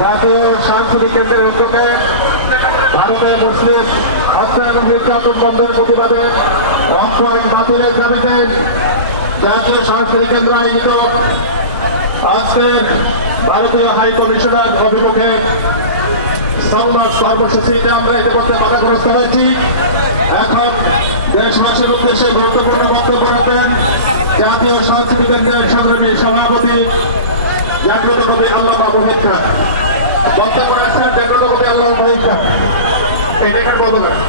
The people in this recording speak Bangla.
জাতীয় সাংস্কৃতিক কেন্দ্রের উদ্যোগে ভারতে মুসলিম হত্যা এবং নির্যাতন বন্ধের প্রতিবাদে অক্ষ আইন বাতিলের দাবিতে জাতীয় সাংস্কৃতিক কেন্দ্র আয়োজিত আজকের ভারতীয় হাই কমিশনার অভিমুখে সংবাদ কর্মসূচিতে আমরা ইতিমধ্যে বাধাগ্রস্ত হয়েছি। এখন দেশবাসীর উদ্দেশ্যে গুরুত্বপূর্ণ বক্তব্য রাখবেন জাতীয় সাংস্কৃতিক কেন্দ্রের সংগ্রামী সভাপতি জাগ্রত কবি আল্লামা মুহিত খান। বক্তব্য রাখছেন জাগ্রত কবি আল্লামা মুহিত খান। এই দেখার বলতে পারেন।